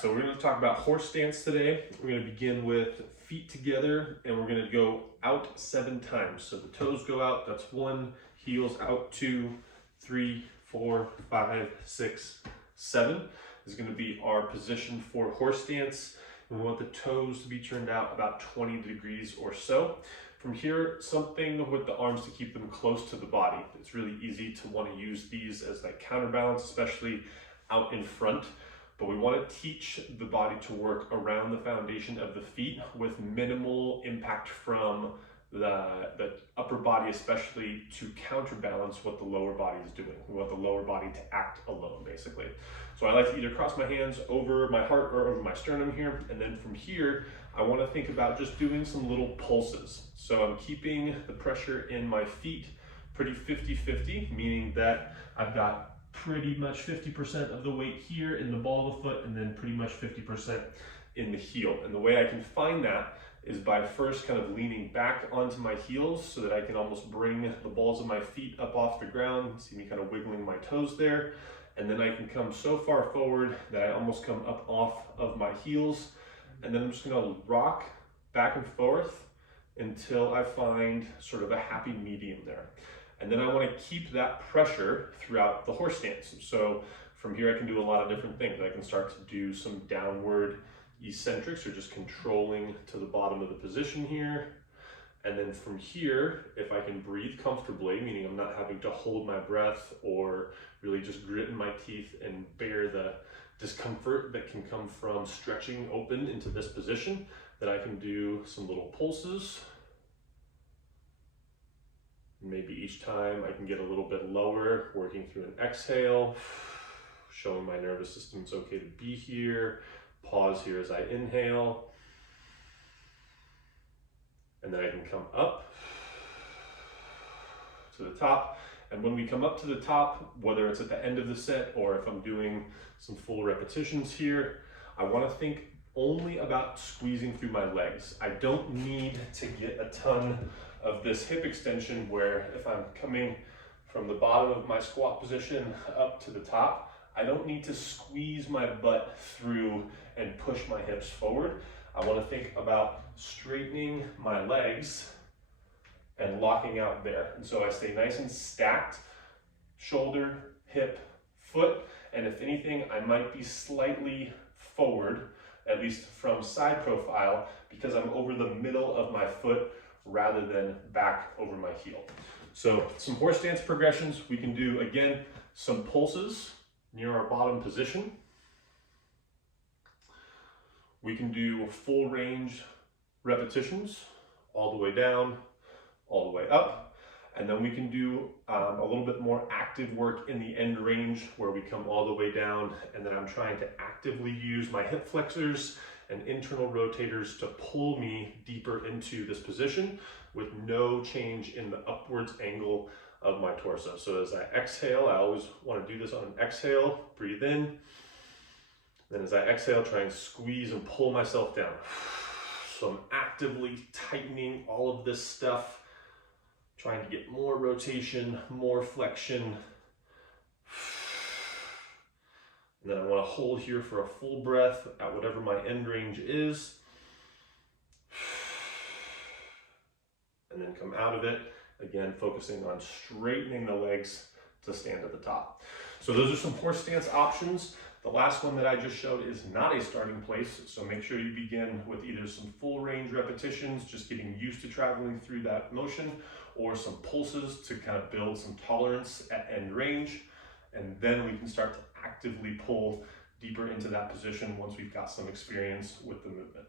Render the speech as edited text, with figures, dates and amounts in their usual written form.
so we're going to talk about horse stance today. We're going to begin with feet together and we're going to go out 7 times. So the toes go out, that's 1, heels out 2, 3, 4, 5, 6, 7 is going to be our position for horse stance. We want the toes to be turned out about 20 degrees or so. From here, something with the arms to keep them close to the body. It's really easy to want to use these as like counterbalance, especially out in front. But we want to teach the body to work around the foundation of the feet with minimal impact from the upper body, especially to counterbalance what the lower body is doing. We want the lower body to act alone, basically. So I like to either cross my hands over my heart or over my sternum here, and then from here, I want to think about just doing some little pulses. So I'm keeping the pressure in my feet pretty 50-50, meaning that I've got pretty much 50% of the weight here in the ball of the foot and then pretty much 50% in the heel. And the way I can find that is by first kind of leaning back onto my heels so that I can almost bring the balls of my feet up off the ground. See me kind of wiggling my toes there. And then I can come so far forward that I almost come up off of my heels. And then I'm just gonna rock back and forth until I find sort of a happy medium there. And then I want to keep that pressure throughout the horse stance. So from here I can do a lot of different things. I can start to do some downward eccentrics or just controlling to the bottom of the position here. And then from here, if I can breathe comfortably, meaning I'm not having to hold my breath or really just gritting my teeth and bear the discomfort that can come from stretching open into this position, then I can do some little pulses. Maybe each time I can get a little bit lower, working through an exhale, showing my nervous system it's okay to be here. Pause here as I inhale. And then I can come up to the top. And when we come up to the top, whether it's at the end of the set or if I'm doing some full repetitions here, I want to think only about squeezing through my legs. I don't need to get a ton of this hip extension where if I'm coming from the bottom of my squat position up to the top, I don't need to squeeze my butt through and push my hips forward. I want to think about straightening my legs and locking out there. And so I stay nice and stacked, shoulder, hip, foot, and if anything, I might be slightly forward, at least from side profile, because I'm over the middle of my foot rather than back over my heel. So some horse stance progressions. We can do, again, some pulses near our bottom position. We can do full range repetitions all the way down, all the way up. And then we can do a little bit more active work in the end range where we come all the way down and then I'm trying to actively use my hip flexors and internal rotators to pull me deeper into this position with no change in the upwards angle of my torso. So as I exhale, I always want to do this on an exhale, breathe in. Then as I exhale, try and squeeze and pull myself down. So I'm actively tightening all of this stuff, trying to get more rotation, more flexion. And then I want to hold here for a full breath at whatever my end range is. And then come out of it, again, focusing on straightening the legs to stand at the top. So those are some horse stance options. The last one that I just showed is not a starting place, so make sure you begin with either some full range repetitions, just getting used to traveling through that motion, or some pulses to kind of build some tolerance at end range. And then we can start to actively pull deeper into that position once we've got some experience with the movement.